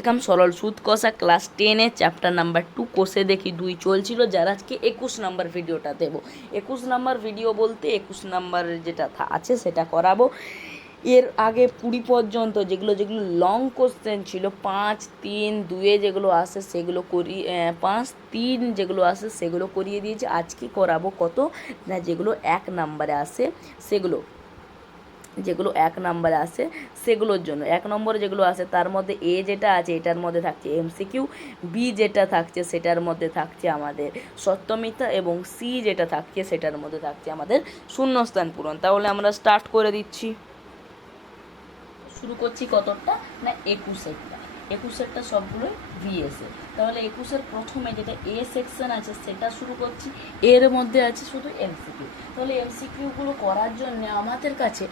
Welcome সরল সুদ কষা ক্লাস টেনে চ্যাপ্টার নাম্বার টু কোষে দেখি দুই চলছিল, যার আজকে একুশ নাম্বার ভিডিওটা দেবো। একুশ নাম্বার ভিডিও বলতে একুশ নাম্বার যেটা আছে সেটা করাবো। এর আগে কুড়ি পর্যন্ত যেগুলো যেগুলো লং কোশ্চেন ছিল, পাঁচ, তিন, দুয়ে যেগুলো আসে সেগুলো করি পাঁচ, তিন যেগুলো আসে সেগুলো করিয়ে দিয়েছি। আজকে করাবো কত? না, যেগুলো এক নাম্বারে আসে সেগুলো। যেগুলো এক নম্বরে আসে সেগুলোর জন্য। এক নম্বরে যেগুলো আসে তার মধ্যে এ যেটা আছে, এটার মধ্যে থাকছে এমসিকিউ, বি যেটা থাকছে, সেটার মধ্যে থাকছে আমাদের সত্যমিতা এবং সি যেটা থাকছে, সেটার মধ্যে থাকছে আমাদের শূন্যস্থান পূরণ। তাহলে আমরা স্টার্ট করে দিচ্ছি। শুরু করছি কতটা? না, একুশেরটা। একুশেরটা সবগুলোই ভিএসএ তাহলে একুশের প্রথমে যেটা এ সেকশন আছে, সেটা শুরু করছি। এর মধ্যে আছে শুধু এমসিকিউ তাহলে এমসিকিউগুলো করার জন্য আমাদের কাছে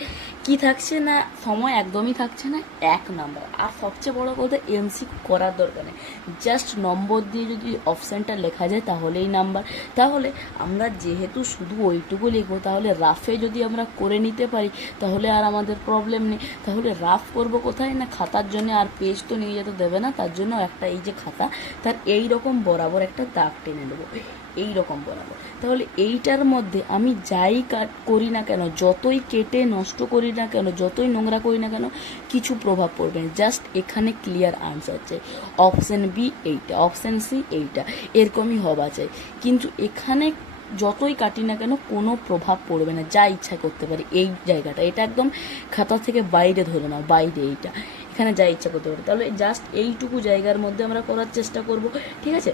কি থাকছে না, সময় একদমই থাকছে না, এক নাম্বার। আর সবচেয়ে বড় কথা এমসিকিউ করার দরকার নেই। জাস্ট নম্বর দিয়ে যদি অপশানটা লেখা যায়, তাহলেই নাম্বার। তাহলে আমরা যেহেতু শুধু ওইটুকু লিখব, তাহলে রাফে যদি আমরা করে নিতে পারি, তাহলে আর আমাদের প্রবলেম নেই। তাহলে রাফ করব কোথায় না, খাতার জন্য আর পেজ তো নিয়ে যেতে দেবে না, তার জন্য একটা এই যে খাতা তার এই রকম বরাবর একটা দাগ টেনে নেব। এই রকম বরাবর। তাহলে এইটার মধ্যে আমি যাই কাট করি না কেন, যতই কেটে নষ্ট করি না কেন, যতই নোংরা করি না কেন, কিছু প্রভাব পড়বে না। জাস্ট এখানে ক্লিয়ার আনসার চাই। অপশন বি এইটা, অপশন সি এইটা। এরকমই হওয়া চাই। কিন্তু এখানে যতই কাটি না কেন, কোনো প্রভাব পড়বে না। যা ইচ্ছা করতে পারি। এই জায়গাটা, এটা একদম খাতা থেকে বাইরে ধরে নাও, বাইরে এইটা। এখানে যা ইচ্ছা করতে পারি। তাহলে জাস্ট এইটুকু জায়গার মধ্যে আমরা করার চেষ্টা করব, ঠিক আছে?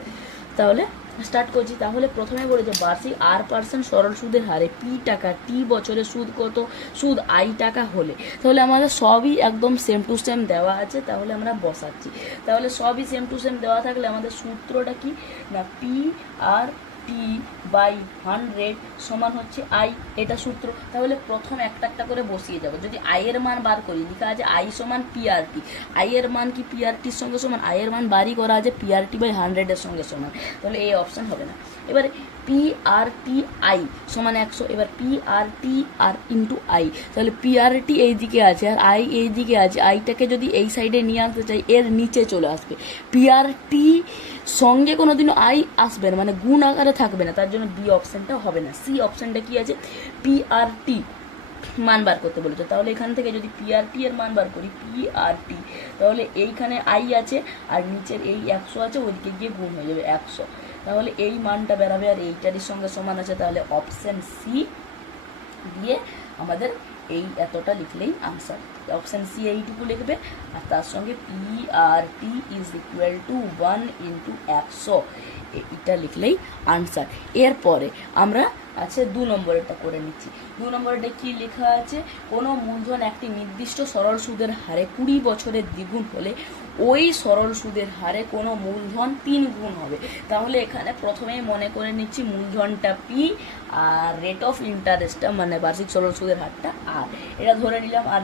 তাহলে স্টার্ট করছি। তাহলে প্রথমে বলে যে বার্ষিক আর পার্সেন্ট সরল সুদের হারে পি টাকা টি বছরে সুদ কত? সুদ আই টাকা হলে। তাহলে আমাদের সবই একদম সেম টু সেম দেওয়া আছে, তাহলে আমরা বসাচ্ছি। তাহলে সবই সেম টু সেম দেওয়া থাকলে আমাদের সূত্রটা কি? না P R T by hundred সমান হচ্ছে আই এটা সূত্র। তাহলে প্রথম একটা একটা করে বসিয়ে যাব যদি আয়ের মান বার করি, লেখা আছে আই সমান পিআরটি আই এর মান কি পিআরটির সঙ্গে সমান? আয়ের মান বারই করা আছে পিআরটি বাই হান্ড্রেডের সঙ্গে সমান। তাহলে এই অপশান হবে না। এবারে পি আর টি আই সমান একশো, এবার পি আর টি আর ইন্টু আই তাহলে পি আর টি এই দিকে আছে আর আই এই দিকে আছে। আইটাকে যদি এই সাইডে নিয়ে আসতে চাই, এর নিচে চলে আসবে। পি আর টি সঙ্গে কোনো দিনও আই আসবে না মানে গুণ আকারে থাকবে না, তার জন্য বি অপশানটা হবে না। সি অপশানটা কি আছে? পি আর টি মান বার করতে বলেছে। তাহলে এখান থেকে যদি পিআরটি এর মান বার করি পিআরটি তাহলে এইখানে আই আছে আর নিচের এই একশো আছে, ওইদিকে গিয়ে গুণ হয়ে যাবে একশো। তাহলে এই মানটা বেরাবে আর এইটারই সঙ্গে সমান আছে, তাহলে অপশান সি দিয়ে আমাদের এই এতটা লিখলেই আনসার অপশান সি এইটুকু লিখবে, আর তার সঙ্গে P R T is equal to one into একশো। এটা লিখলেই আনসার এরপরে আমরা আছে, দু নম্বরেরটা করে নিচ্ছি। দু নম্বরটা কি লেখা আছে? কোনো মূলধন একটি নির্দিষ্ট সরল সুদের হারে কুড়ি বছরের দ্বিগুণ হলে ওই সরল সুদের হারে কোনো মূলধন তিন গুণ হবে। তাহলে এখানে প্রথমেই মনে করে নিচ্ছি মূলধনটা পি আর রেট অফ ইন্টারেস্টটা মানে বার্ষিক সরল সুদের হারটা আর এটা ধরে নিলাম আর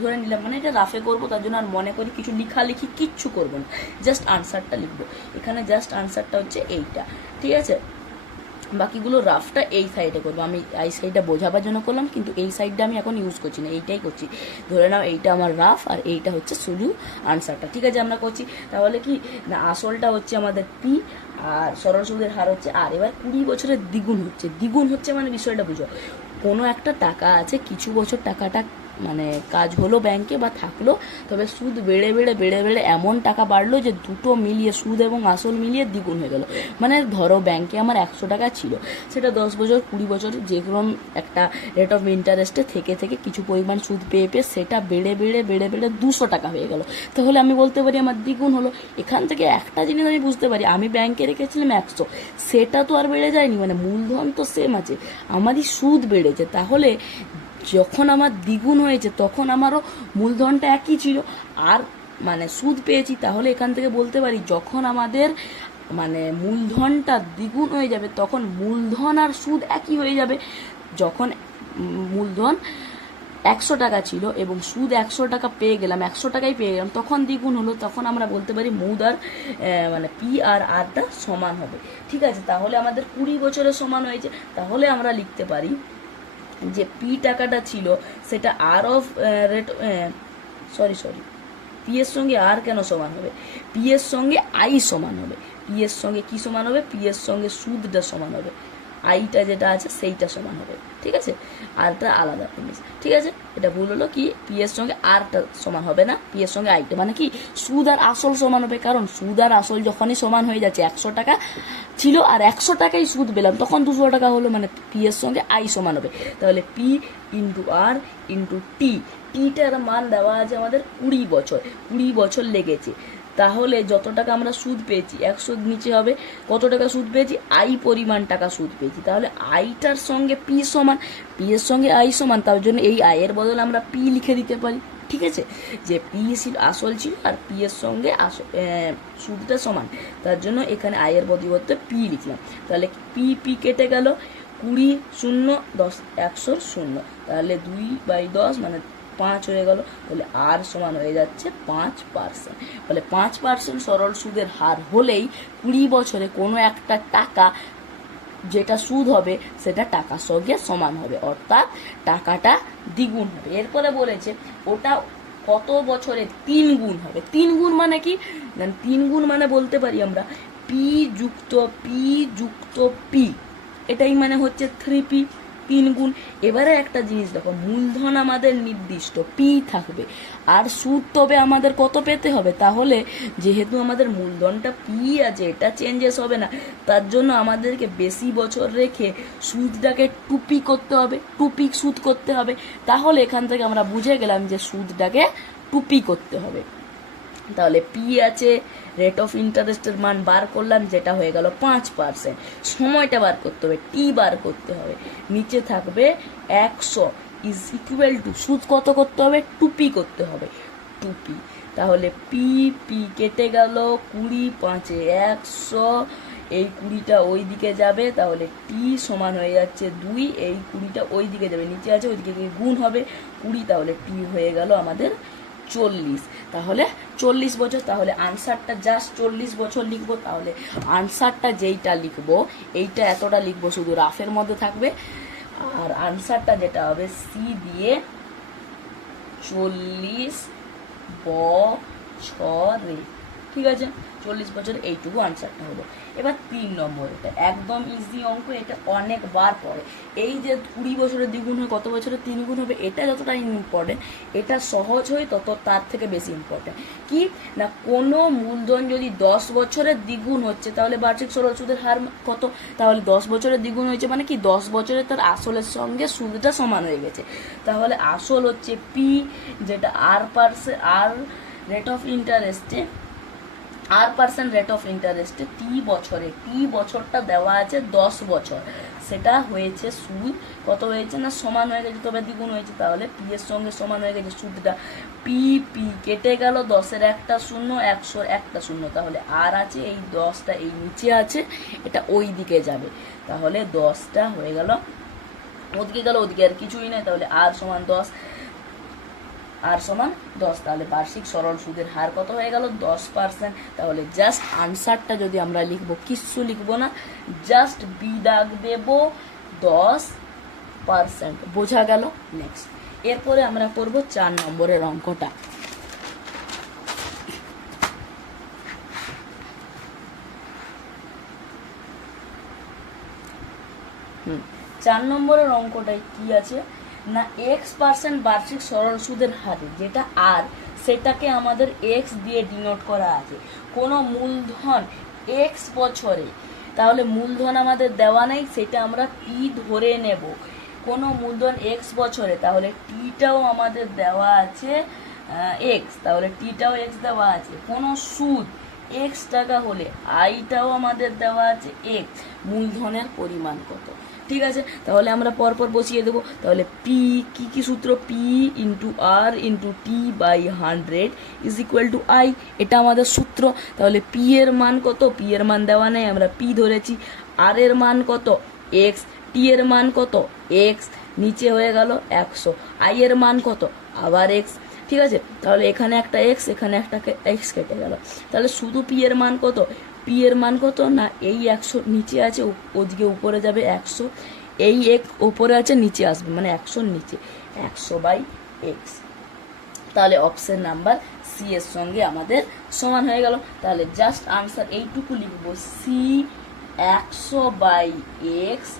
ধরে নিলাম মানে এটা রাফে করব, তার জন্য আর মনে করি কিছু লেখালেখি কিচ্ছু করব না। জাস্ট আনসারটা লিখব। এখানে জাস্ট আনসারটা হচ্ছে এইটা। ঠিক আছে? বাকিগুলো রাফটা এই সাইডে করব। আমি এই সাইডটা বোঝাবার জন্য করলাম, কিন্তু এই সাইডটা আমি এখন ইউজ করছি না, এইটাই করছি। ধরে নাও এইটা আমার রাফ আর এইটা হচ্ছে শুধু আনসারটা ঠিক আছে, আমরা করছি। তাহলে কি? না, আসলটা হচ্ছে আমাদের পি আর সরল সুদের হার হচ্ছে আর এবার কুড়ি বছরের দ্বিগুণ হচ্ছে। দ্বিগুণ হচ্ছে মানে বিষয়টা বুঝো। কোনো একটা টাকা আছে, কিছু বছর টাকাটা মানে কাজ হলো ব্যাংকে বা থাকল, তবে সুদ বেড়ে বেড়ে বেড়ে বেড়ে এমন টাকা বাড়লো যে দুটো মিলিয়ে সুদ এবং আসল মিলিয়ে দ্বিগুণ হয়ে গেল। মানে ধরো ব্যাংকে আমার একশো টাকা ছিল, সেটা দশ বছর, কুড়ি বছর যে কোনো একটা রেট অফ ইন্টারেস্টে থেকে থেকে কিছু পরিমাণ সুদ পেয়ে পেয়ে সেটা বেড়ে বেড়ে বেড়ে বেড়ে দুশো টাকা হয়ে গেল। তাহলে আমি বলতে পারি আমার দ্বিগুণ হলো। এখান থেকে একটা জিনিস আমি বুঝতে পারি, আমি ব্যাংকে রেখেছিলাম একশো, সেটা তো আর বেড়ে যায়নি মানে মূলধন তো সেম আছে, আমারই সুদ বেড়েছে। তাহলে যখন আমার দ্বিগুণ হয়েছে, তখন আমারও মূলধনটা একই ছিল। আর মানে সুদ পেয়েছি, তাহলে এখান থেকে বলতে পারি, যখন আমাদের মানে মূলধনটা দ্বিগুণ হয়ে যাবে, তখন মূলধন আর সুদ একই হয়ে যাবে। যখন মূলধন একশো টাকা ছিল এবং সুদ একশো টাকা পেয়ে গেলাম, একশো টাকাই পেয়ে গেলাম, তখন দ্বিগুণ হলো, তখন আমরা বলতে পারি মুদ আর মানে পি আর আরটা সমান হবে। ঠিক আছে, তাহলে আমাদের কুড়ি বছরের সমান হয়েছে, তাহলে আমরা লিখতে পারি যে পি টাকাটা ছিল, সেটা R of rate sorry sorry P এর সঙ্গে আর কেন সমান হবে? পি এর সঙ্গে আই সমান হবে। পি এর সঙ্গে কি সমান হবে? পি এর সঙ্গে সুদটা সমান হবে। আইটা যেটা আছে সেইটা সমান হবে, ঠিক আছে? আরটা আলাদা জিনিস, ঠিক আছে? এটা ভুল হলো কি? পি এর সঙ্গে আরটা সমান হবে না পি এর সঙ্গে আইটা মানে কি? সুদ আর আসল সমান হবে, কারণ সুদ আর আসল যখনই সমান হয়ে যাচ্ছে, একশো টাকা ছিল আর একশো টাকাই সুদ পেলাম, তখন দুশো টাকা হলো মানে পি এর সঙ্গে আই সমান হবে। তাহলে P into R into T টিটার মান দেওয়া আছে আমাদের কুড়ি বছর কুড়ি বছর লেগেছে। তাহলে যত টাকা আমরা সুদ পেয়েছি একশো নিচে হবে, কত টাকা সুদ পেয়েছি? আই পরিমাণ টাকা সুদ পেয়েছি। তাহলে আইটার সঙ্গে পি সমান, পি এর সঙ্গে আই সমান, তার জন্য এই আয়ের বদলে আমরা পি লিখে দিতে পারি। ঠিক আছে? যে পি ছিল আসল ছিল আর পি এর সঙ্গে সুদটা সমান। তার জন্য এখানে আয়ের পরিবর্তে পি লিখলাম। তাহলে পি পি কেটে গেল কুড়ি শূন্য দশ একশোর শূন্য। তাহলে দুই বাই দশ মানে পাঁচ হয়ে গেল। তাহলে আর সমান হয়ে যাচ্ছে পাঁচ পার্সেন্ট তাহলে পাঁচ পার্সেন্ট সরল সুদের হার হলেই কুড়ি বছরে কোনো একটা টাকা যেটা সুদ হবে, সেটা টাকার সঙ্গে সমান হবে। অর্থাৎ টাকাটা দ্বিগুণ হবে। এরপরে বলেছে, ওটা কত বছরে তিন গুণ হবে? তিন গুণ মানে কি? তিন গুণ মানে বলতে পারি আমরা, পি যুক্ত পি যুক্ত পি। এটাই মানে হচ্ছে থ্রি পি তিন গুণ। এবারে একটা জিনিস দেখো, মূলধন আমাদের নির্দিষ্ট, পি থাকবে। আর সুদ তবে আমাদের কত পেতে হবে? তাহলে যেহেতু আমাদের মূলধনটা পি আছে, এটা চেঞ্জেস হবে না। তার জন্য আমাদেরকে বেশি বছর রেখে সুদটাকে টুপি করতে হবে, টুপি সুদ করতে হবে। তাহলে এখান থেকে আমরা বুঝে গেলাম যে সুদটাকে টুপি করতে হবে। তাহলে পি আছে রেট অফ ইন্টারেস্টের মান বার করলাম, যেটা হয়ে গেল পাঁচ পার্সেন্ট সময়টা বার করতে হবে টি বার করতে হবে। নিচে থাকবে একশো ইজ ইকুয়াল টু সুদ কত করতে হবে? টুপি করতে হবে। টুপি তাহলে পি পি কেটে গেল কুড়ি, পাঁচে একশো। এই কুড়িটা ওই দিকে যাবে, তাহলে টি সমান হয়ে যাচ্ছে দুই, এই কুড়িটা ওই দিকে যাবে। নিচে আছে, ওই দিকে গিয়ে গুণ হবে কুড়ি, তাহলে টি হয়ে গেল আমাদের চল্লিশ। তাহলে চল্লিশ বছর, তাহলে আনসারটা জাস্ট চল্লিশ বছর লিখব, তাহলে আনসারটা যেইটা লিখব, এইটা এতটা লিখব শুধু রাফের মধ্যে থাকবে। আর আনসারটা যেটা হবে সি দিয়ে চল্লিশ বছরে। ঠিক আছে? চল্লিশ বছর, এইটুকু আনসারটা হলো। এবার তিন নম্বর, এটা একদম ইজি অঙ্ক, এটা অনেকবার পড়ে। এই যে কুড়ি বছরের দ্বিগুণ হয়, কত বছরের তিন গুণ হবে, এটা যতটা ইম্পর্টেন্ট এটা সহজ হয়, তত তার থেকে বেশি ইম্পর্টেন্ট কি? না, কোনো মূলধন যদি দশ বছরের দ্বিগুণ হচ্ছে, তাহলে বার্ষিক সরল সুদের হার কত? তাহলে দশ বছরের দ্বিগুণ হয়েছে মানে কি, দশ বছরে তার আসলের সঙ্গে সুদটা সমান হয়ে গেছে। তাহলে আসল হচ্ছে পি যেটা আর পার্সে আর রেট অফ ইন্টারেস্টে আর পার্সেন্ট রেট অফ ইন্টারেস্টে টি বছরে টি বছরটা দেওয়া আছে দশ বছর। সেটা হয়েছে সুদ কত হয়েছে না, সমান হয়ে গেছে, তবে দ্বিগুণ হয়েছে, তাহলে পি এর সঙ্গে সমান হয়ে গেছে সুদটা পি পি কেটে গেল দশের একটা শূন্য একশোর একটা শূন্য, তাহলে আর আছে, এই দশটা এই নিচে আছে, এটা ওই দিকে যাবে। তাহলে দশটা হয়ে গেল, ওদিকে গেল, ওদিকে আর কিছুই নেই, তাহলে আর সমান দশ। আর সমান দশ, তাহলে বার্ষিক সরল সুদের হার কত হয়ে গেল? দশ পার্সেন্ট তাহলে জাস্ট আনসারটা যদি আমরা লিখব, কিচ্ছু লিখব না জাস্ট বি দাগ দেব দশ পার্সেন্ট বোঝা গেল? নেক্সট এরপরে আমরা করব চার নম্বরের অঙ্কটা। হুম। চার নম্বরের অঙ্কটায় কি আছে? না এক্স পার্সেন্ট বার্ষিক সরল সুদের হারে, যেটা আর সেটাকে আমাদের এক্স দিয়ে ডিনোট করা আছে। কোনো মূলধন এক্স বছরে, তাহলে মূলধন আমাদের দেওয়া নেই, সেটা আমরা পি ধরে নেব। কোনো মূলধন এক্স বছরে, তাহলে টিটাও আমাদের দেওয়া আছে এক্স তাহলে টিটাও এক্স দেওয়া আছে। কোনো সুদ এক্স টাকা হলে আইটাও আমাদের দেওয়া আছে এক্স মূলধনের পরিমাণ কত? ঠিক আছে? তাহলে আমরা পরপর বসিয়ে দেবো। তাহলে পি কি কি সূত্র? P into R into T by hundred is equal to I এটা আমাদের সূত্র। তাহলে পি এর মান কত? পি এর মান দেওয়া নেই, আমরা পি ধরেছি। আর এর মান কত? এক্স টি এর মান কত? এক্স নিচে হয়ে গেল একশো। আই এর মান কত? আবার এক্স ঠিক আছে? তাহলে এখানে একটা এক্স এখানে একটা এক্স কেটে গেল। তাহলে শুধু পি এর মান কত? পি এর মান কত? না, এই একশো নিচে আছে ওদিকে উপরে যাবে একশো। এই এক ওপরে আছে, নিচে আসবে মানে একশোর নিচে। একশো বাই এক্স। তাহলে অপশন নাম্বার সি এর সঙ্গে আমাদের সমান হয়ে গেল। তাহলে জাস্ট আনসার এইটুকু লিখব। সি একশো বাই এক্স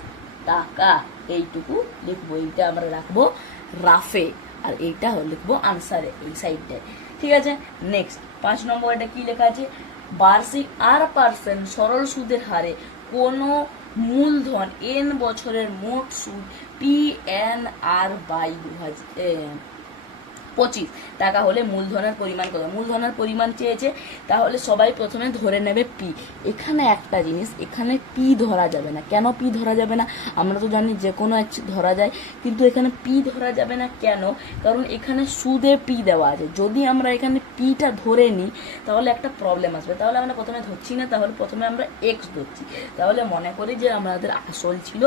টাকা, এইটুকু লিখব। এইটা আমরা রাখব রাফে। আর এইটা লিখব আনসারে, এই সাইডটায়। ঠিক আছে? নেক্সট, পাঁচ নম্বর এটা কি লেখা আছে? বার্ষিক আর পার্সেন্ট সরল সুদের হারে কোনো মূলধন এন বছরের মোট সুদ পি এন আর বাই দু হাজার পঁচিশ। টাকা হলে মূলধনের পরিমাণ কত? মূলধনের পরিমাণ চেয়েছে, তাহলে সবাই প্রথমে ধরে নেবে পি এখানে একটা জিনিস, এখানে পি ধরা যাবে না। কেন পি ধরা যাবে না? আমরা তো জানি যে কোনো ধরা যায়, কিন্তু এখানে পি ধরা যাবে না কেন? কারণ এখানে সুদে পি দেওয়া আছে। যদি আমরা এখানে পিটা ধরে নিই, তাহলে একটা প্রবলেম আসবে। তাহলে আমরা প্রথমে ধরছি না, তাহলে প্রথমে আমরা এক্স ধরছি। তাহলে মনে করি যে আমাদের আসল ছিল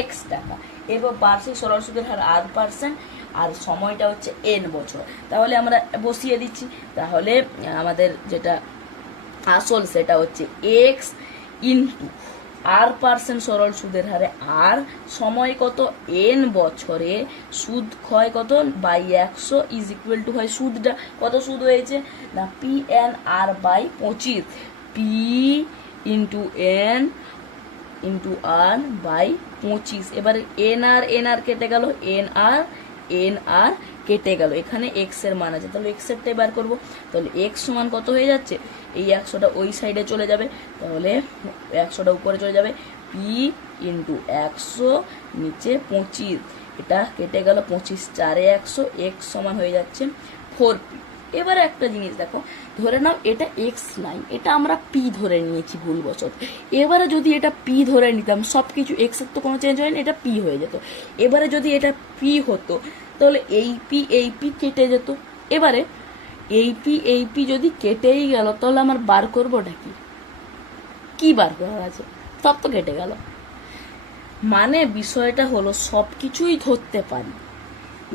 এক্স টাকা। এরপর বার্ষিক সরল সুদের হার আট পার্সেন্ট আর সময়টা হচ্ছে এন বছর। তাহলে আমরা বসিয়ে দিচ্ছি। তাহলে, আমাদের যেটা আসল সেটা হচ্ছে এক্স ইন্টু আর পার্সেন্ট সরল সুদের হারে আর সময় কত? এন বছরে সুদ ক্ষয় কত? বাই একশো ইজ ইকুয়াল টু হয় সুদটা। কত সুদ হয়েছে? না পি এন আর বাই পঁচিশ। P into N into R by পঁচিশ। এবার এন আর এন আর কেটে গেল। এন আর এন আর কেটে গেল। এখানে এক্সের মান আছে। তাহলে এক্স এরটাই বার করব। তাহলে এক্স সমান কত হয়ে যাচ্ছে? এই একশোটা ওই সাইডে চলে যাবে। তাহলে একশোটা উপরে চলে যাবে। পি ইন্টু একশো নিচে পঁচিশ। এটা কেটে গেল পঁচিশ চারে একশো। এক্স সমান হয়ে যাচ্ছে ফোর পি এবারে একটা জিনিস দেখো। ধরে নাও এটা এক্স লাইন এটা আমরা পি ধরে নিয়েছি ভুলবশত। এবারে যদি এটা পি ধরে নিতাম সব কিছু এক্সের তো কোনো চেঞ্জ হয়নি, এটা পি হয়ে যেত। এবারে যদি এটা পি হতো তাহলে এই পি এই পি কেটে যেত। এবারে এই পি এই পি যদি কেটেই গেল, তাহলে আমার বার করবোটা কি? কি বার করার আছে? সব তো কেটে গেল। মানে বিষয়টা হলো সব কিছুই ধরতে পারি।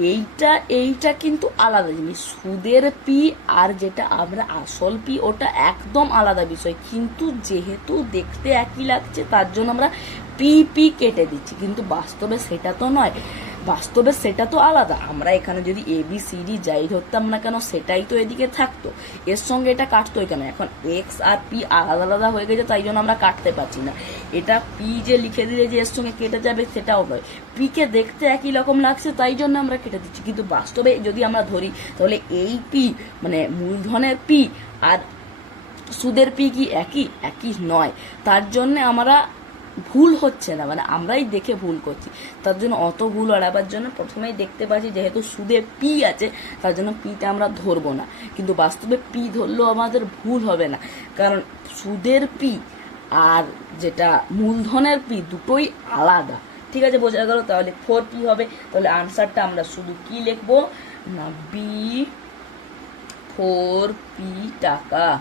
এইটা এইটা কিন্তু আলাদা জিনিস। সুদের পি আর যেটা আমরা আসল পি, ওটা একদম আলাদা বিষয়। কিন্তু যেহেতু দেখতে একই লাগছে, তার জন্য আমরা পি পি কেটে দিচ্ছি। কিন্তু বাস্তবে সেটা তো নয়। বাস্তবে সেটা তো আলাদা। আমরা এখানে যদি এ বি সি ডি যাই ধরতাম না কেন, সেটাই তো এদিকে থাকতো। এর সঙ্গে এটা কাটতোই কেন? এখন এক্স আর পি আলাদা আলাদা হয়ে গেছে, তাই জন্য আমরা কাটতে পারছি না। এটা পি যে লিখে দিলে যে এর সঙ্গে কেটে যাবে, সেটাও নয়। পিকে দেখতে একই রকম লাগছে, তাই জন্য আমরা কেটে দিচ্ছি। কিন্তু বাস্তবে যদি আমরা ধরি, তাহলে এই পি মানে মূলধনের পি আর সুদের পি কি একই? একই নয়। তার জন্য আমরা ভুল হচ্ছে না মানে আমরাই দেখে ভুল করছি। তার জন্য অত ভুল এড়াবার জন্য প্রথমেই দেখতে পাচ্ছি যেহেতু সুদে পি আছে, তার জন্য পিটা আমরা ধরবো না। কিন্তু বাস্তবে পি ধরলেও আমাদের ভুল হবে না। কারণ সুদের পি আর যেটা মূলধনের পি দুটোই আলাদা। ঠিক আছে, বোঝা গেল? তাহলে ফোর পি হবে। তাহলে আনসারটা আমরা শুধু কি লিখব? না বি ফোর পি টাকা।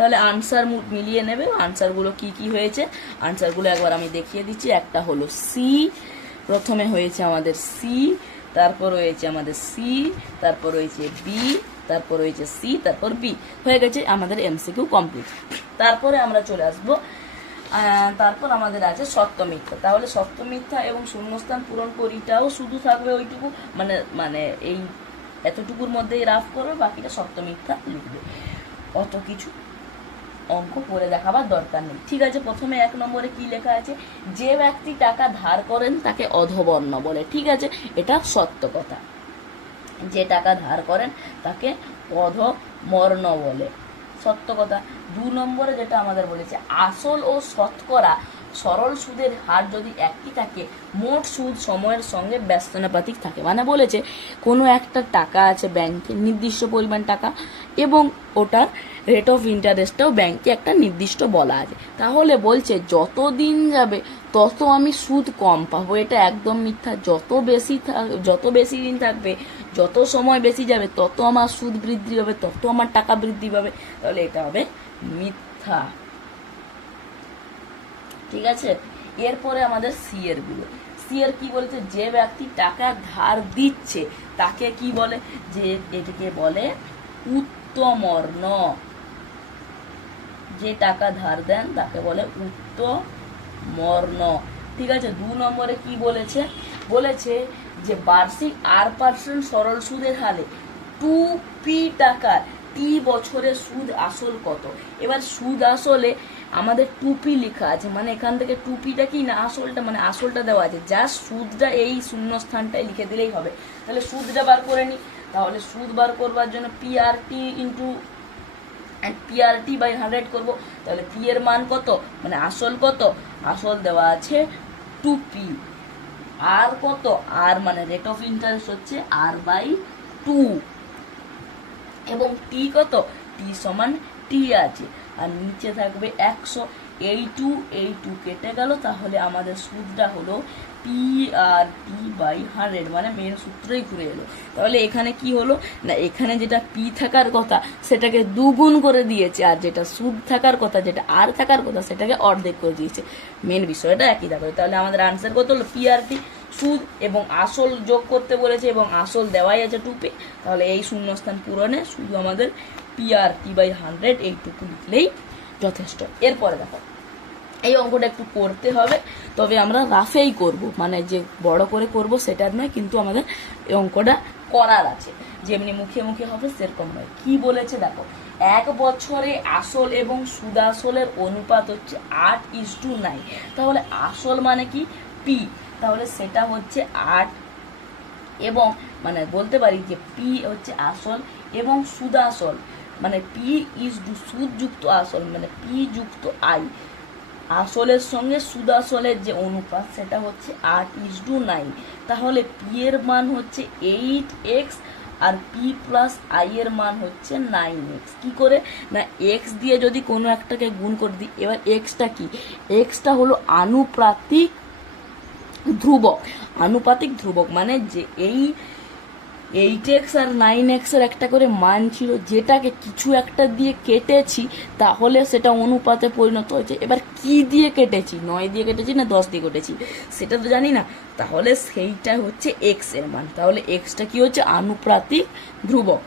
তাহলে আনসার মিলিয়ে নেবে। আনসারগুলো কি কি হয়েছে? আনসারগুলো একবার আমি দেখিয়ে দিচ্ছি। একটা হলো সি প্রথমে হয়েছে আমাদের সি তারপর রয়েছে আমাদের সি তারপর রয়েছে বি তারপর রয়েছে সি তারপর বি হয়ে গেছে আমাদের এমসিকিউ কমপ্লিট তারপরে আমরা চলে আসব। তারপর আমাদের আছে সত্য মিথ্যা তাহলে সত্য মিথ্যা এবং শূন্যস্থান পূরণ করিটাও শুধু থাকবে ওইটুকু? মানে মানে এই এতটুকুর মধ্যেই রাফ করবে, বাকিটা সত্য মিথ্যা লিখবে। অত কিছু অঙ্ক করে দেখাবার দরকার নেই। ঠিক আছে, প্রথমে এক নম্বরে কি লেখা আছে? যে ব্যক্তি টাকা ধার করেন তাকে অধবর্ণ বলে। ঠিক আছে, এটা সত্য কথা। যে টাকা ধার করেন তাকে অধমর্ণ বলে। সত্য কথা। দু নম্বরে যেটা আমাদের বলেছে, আসল ও শতকরা সরল সুদের হার যদি একই থাকে, মোট সুদ সময়ের সঙ্গে ব্যস্তনাপাতিক থাকে। মানে বলেছে, কোনো একটা টাকা আছে ব্যাংকে, নির্দিষ্ট পরিমাণ টাকা, এবং ওটার রেট অফ ইন্টারেস্টটাও ব্যাংকে একটা নির্দিষ্ট বলা আছে। তাহলে বলছে, যত দিন যাবে, তত আমি সুদ কম পাবো। এটা একদম মিথ্যা। যত বেশি যত বেশি দিন থাকবে, যত সময় বেশি যাবে, তত আমার সুদ বৃদ্ধি পাবে, তত আমার টাকা বৃদ্ধি পাবে। তাহলে এটা হবে মিথ্যা। ঠিক আছে? এরপরে আমাদের সি এরগুলো সি এর কি বলছে? যে ব্যক্তি টাকা ধার দিচ্ছে, তাকে কি বলে? যে এটাকে বলে উত্তমর্ণ। যে টাকা ধার দেন, তাকে বলে উত্তমর্ণ। ঠিক আছে? দু নম্বরে কি বলেছে? বলেছে যে বার্ষিক আর পার্সেন্ট সরল সুদের হারে টু পি টাকার টি বছরের সুদ আসল কত? এবার সুদ আসলে আমাদের টুপি লেখা আছে মানে এখান থেকে টুপিটা কি না আসলটা মানে আসলটা দেওয়া আছে। জাস্ট সুদটা এই শূন্য স্থানটায় লিখে দিলেই হবে। তাহলে সুদটা বার করে নিই তাহলে সুদ বার করবার জন্য P R T into PRT by hundred করব। তাহলে পি এর মান কত? মানে আসল কত? আসল দেওয়া আছে টু পি আর কত? আর মানে রেট অফ ইন্টারেস্ট হচ্ছে আর বাই টু এবং টি কত? টি সমান টি আছে। আর নিচে থাকবে একশো এই টু এই টু। কেটে গেল, তাহলে আমাদের সুদটা হলো P R P by hundred মানে মেন সূত্রই ঘুরে এলো। তাহলে এখানে কি হলো? না, এখানে যেটা পি থাকার কথা, সেটাকে দুগুণ করে দিয়েছে, আর যেটা সুদ থাকার কথা, যেটা আর থাকার কথা, সেটাকে অর্ধেক করে দিয়েছে। মেন বিষয়টা একই থাকবে তাহলে আমাদের আনসার কত হলো? পি আর টি সুদ এবং আসল যোগ করতে বলেছে এবং আসল দেওয়াই আছে টুপি তাহলে এই শূন্যস্থান পূরণে শুধু আমাদের P R T by hundred এইটুকু লিখলেই যথেষ্ট। এরপরে দেখো, এই অঙ্কটা একটু করতে হবে, তবে আমরা রাফেই করব মানে যে বড় করে করব সেটার নয়, কিন্তু আমাদের এই অঙ্কটা করার আছে। যেমনি মুখে মুখে হবে, সেরকম নয়। কি বলেছে দেখো, এক বছরে আসল এবং সুদাসলের অনুপাত হচ্ছে আট ইস টু নাইন। তাহলে আসল মানে কি? পি তাহলে সেটা হচ্ছে আট এবং মানে বলতে পারি যে পি হচ্ছে আসল এবং সুদাসল। মানে পি ইজ সুদ যুক্ত আসল মানে পি যুক্ত আই আসলের সঙ্গে সুদাসলের যে অনুপাত, সেটা হচ্ছে আট ইস টু নাইন তাহলে পি এর মান হচ্ছে এইট এক্স আর পি প্লাস আই এর মান হচ্ছে নাইন এক্স কী করে? না এক্স দিয়ে যদি কোনো একটাকে গুণ করে দিই, এবার এক্সটা কি? এক্সটা হলো আনুপাতিক ধ্রুবক। আনুপাতিক ধ্রুবক মানে যে এই এইট এক্স আর নাইন এক্সের একটা করে মান ছিল, যেটাকে কিছু একটা দিয়ে কেটেছি, তাহলে সেটা অনুপাতে পরিণত হয়েছে। এবার কি দিয়ে কেটেছি? নয় দিয়ে কেটেছি না দশ দিয়ে কেটেছি? সেটা তো জানি না। তাহলে সেইটা হচ্ছে এক্সের মান। তাহলে এক্সটা কি হচ্ছে? আনুপ্রাতিক ধ্রুবক।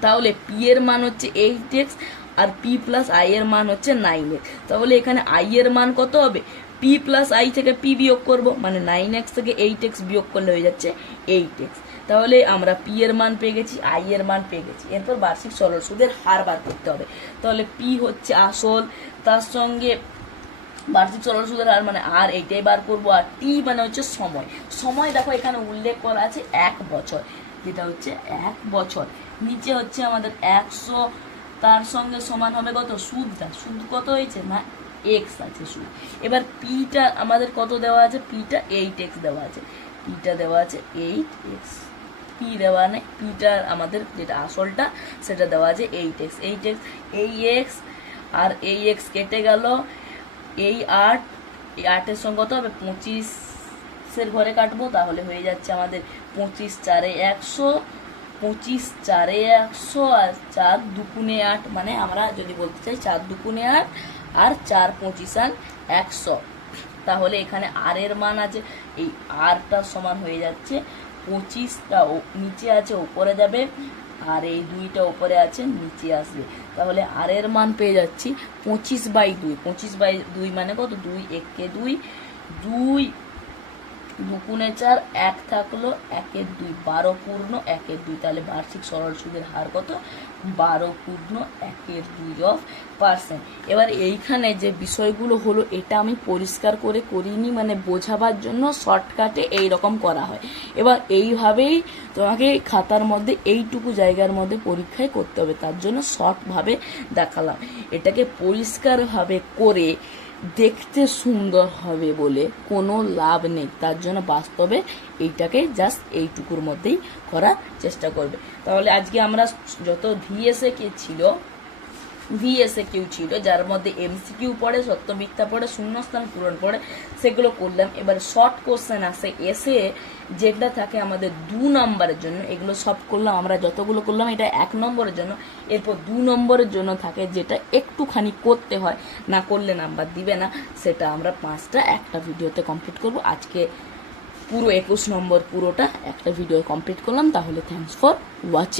তাহলে পি এর মান হচ্ছে এইট এক্স আর পি প্লাস আই এর মান হচ্ছে নাইন এক্স তাহলে এখানে আই এর মান কত হবে? পি প্লাস আই থেকে পি বিয়োগ করব। মানে নাইন এক্স থেকে এইট এক্স বিয়োগ করলে হয়ে যাচ্ছে এইট এক্স তাহলে আমরা পি এর মান পেয়ে গেছি আই এর মান পেয়ে গেছি। এরপর বার্ষিক সরল সুদের হার বার করতে হবে। তাহলে পি হচ্ছে আসল, তার সঙ্গে বার্ষিক সরল সুদের হার মানে আর এইটাই বার করব। আর টি মানে হচ্ছে সময়। সময় দেখো এখানে উল্লেখ করা আছে এক বছর। যেটা হচ্ছে এক বছর। নিচে হচ্ছে আমাদের একশো, তার সঙ্গে সমান হবে কত? সুদটা। সুদ কত হয়েছে? না এক্স আছে সুদ। এবার পিটা আমাদের কত দেওয়া আছে? পিটা এইট এক্স দেওয়া আছে। পিটা দেওয়া আছে এইট এক্স পি দেওয়া নেই পিটার আমাদের যেটা আসলটা, সেটা দেওয়া আছে এইট এক্স এইট এক্স এই এক্স আর এই এক্স কেটে গেল, এই আট, এই আটের সঙ্গে কত হবে? পঁচিশের ঘরে কাটবো, তাহলে হয়ে যাচ্ছে আমাদের পঁচিশ চারে একশো, পঁচিশ চারে একশো আর চার দুকুনে আট মানে আমরা যদি বলতে চাই চার দুকুনে আট আর চার পঁচিশ আর একশো। তাহলে এখানে আর এর মান আছে, এই আরটা সমান হয়ে যাচ্ছে পঁচিশটা নিচে আছে ওপরে যাবে, আর এই দুইটা ওপরে আছে, নিচে আসবে। তাহলে আর এর মান পেয়ে যাচ্ছি পঁচিশ বাই দুই। পঁচিশ বাই দুই মানে কত? দুই, একে দুই দুই দুকুনে চার, এক থাকল, একের দুই বারো পূর্ণ, একের দুই তাহলে বার্ষিক সরল সুদের হার কত? বারো পূর্ণ, একের দুই অফ পার্সেন্ট এবার এইখানে যে বিষয়গুলো হলো, এটা আমি পরিষ্কার করে করিনি মানে বোঝাবার জন্য শর্টকাটে এই রকম করা হয়। এবার এইভাবেই তোমাকে খাতার মধ্যে, এইটুকু জায়গার মধ্যে পরীক্ষায় করতে হবে, তার জন্য শর্টভাবে দেখালাম। এটাকে পরিষ্কারভাবে করে দেখতে সুন্দর হবে বলে কোনো লাভ নেই। তার জন্য বাস্তবে এইটাকে জাস্ট এইটুকুর মধ্যেই করার চেষ্টা করবে। তাহলে আজকে আমরা যত ভিএসএ কে ছিল ভিএসএ কেউ ছিল, যার মধ্যে এমসিকিউ পড়ে, সত্য মিথ্যা পড়ে, শূন্যস্থান পূরণ পড়ে, সেগুলো করলাম। এবার শর্ট কোশ্চেন আসে এসে যেটা থাকে আমাদের দু নম্বরের জন্য, এগুলো সব করলাম, আমরা যতগুলো করলাম, এটা এক নম্বরের জন্য। এরপর দু নম্বরের জন্য থাকে যেটা একটুখানি করতে হয়, না করলে নাম্বার দিবে না, সেটা আমরা পাঁচটা একটা ভিডিওতে কমপ্লিট করব। আজকে পুরো একুশ নম্বর পুরোটা একটা ভিডিও কমপ্লিট করলাম, তাহলে থ্যাংকস ফর ওয়াচিং